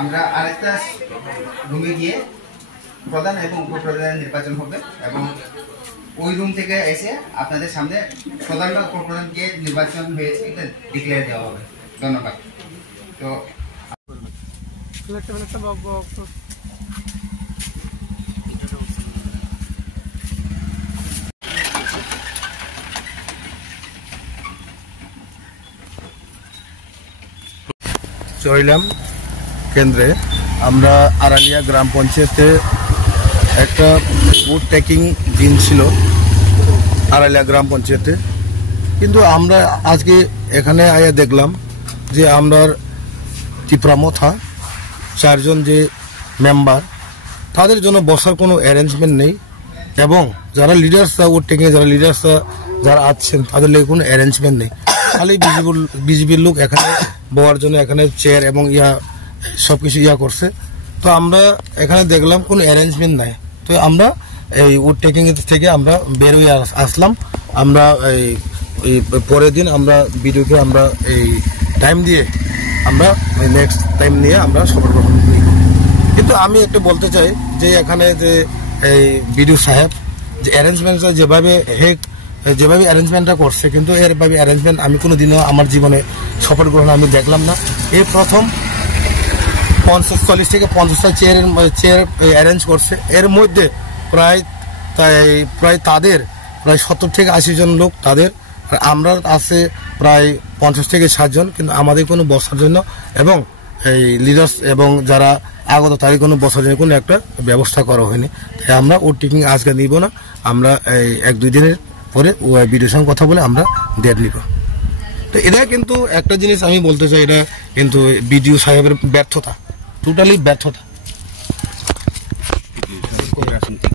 আমরা আরেকটা রুমে গিয়ে প্রধান এবং উপপ্রধানের নির্বাচন হবে এবং ওই রুম থেকে এসে আপনাদের সামনে প্রধান বা উপপ্রধানকে নির্বাচন হয়েছে এটা ডিক্লেয়ার দেওয়া হবে। ধন্যবাদ। তো চইলাম কেন্দ্রে আমরা আড়ালিয়া গ্রাম পঞ্চায়েতে একটা বুথ টেকিং দিন ছিল আড়ালিয়া গ্রাম পঞ্চায়েতে, কিন্তু আমরা আজকে এখানে আয়া দেখলাম যে আমরা টিপ্রামথা চারজন যে মেম্বার তাদের জন্য বসার কোনো অ্যারেঞ্জমেন্ট নেই এবং যারা লিডার্সরা ভোট টেকিং যারা লিডার্সরা যারা আছেন তাদের লেগে কোনো অ্যারেঞ্জমেন্ট নেই। খালি বিজেপির লোক এখানে বওয়ার জন্য এখানে চেয়ার এবং সবকিছু করছে। তো আমরা এখানে দেখলাম কোনো অ্যারেঞ্জমেন্ট নাই। তো আমরা এই ভোট টেকিং থেকে আমরা বের হয়ে আসলাম। আমরা এই পরের দিন আমরা বিডিওকে আমরা এই টাইম দিয়ে আমরা নেক্সট টাইম নিয়ে আমরা শপথ গ্রহণ করি। কিন্তু আমি একটু বলতে চাই যে এখানে যে এই বিডিও সাহেব যে অ্যারেঞ্জমেন্টটা যেভাবে অ্যারেঞ্জমেন্টটা করছে, কিন্তু এরভাবে অ্যারেঞ্জমেন্ট আমি কোনো দিনও আমার জীবনে শপথ গ্রহণ আমি দেখলাম না। এই প্রথম 40 থেকে 50টা চেয়ার অ্যারেঞ্জ করছে। এর মধ্যে প্রায় তাদের প্রায় 70 থেকে 80 জন লোক তাদের, আমরা আছে প্রায় 50 থেকে 60 জন, কিন্তু আমাদের কোনো বসার জন্য এবং এই লিডার্স এবং যারা আগত তাদের কোনো বসার জন্য কোনো একটা ব্যবস্থা করা হয়নি। তাই আমরা ভোট টেকিং আজকে নিব না, আমরা এই 1-2 দিনের পরে বিডিওর সঙ্গে কথা বলে আমরা ডেট নিব। তো এটা কিন্তু একটা জিনিস আমি বলতে চাই, এটা কিন্তু বিডিও সাহেবের ব্যর্থতা, টোটালি ব্যর্থতা।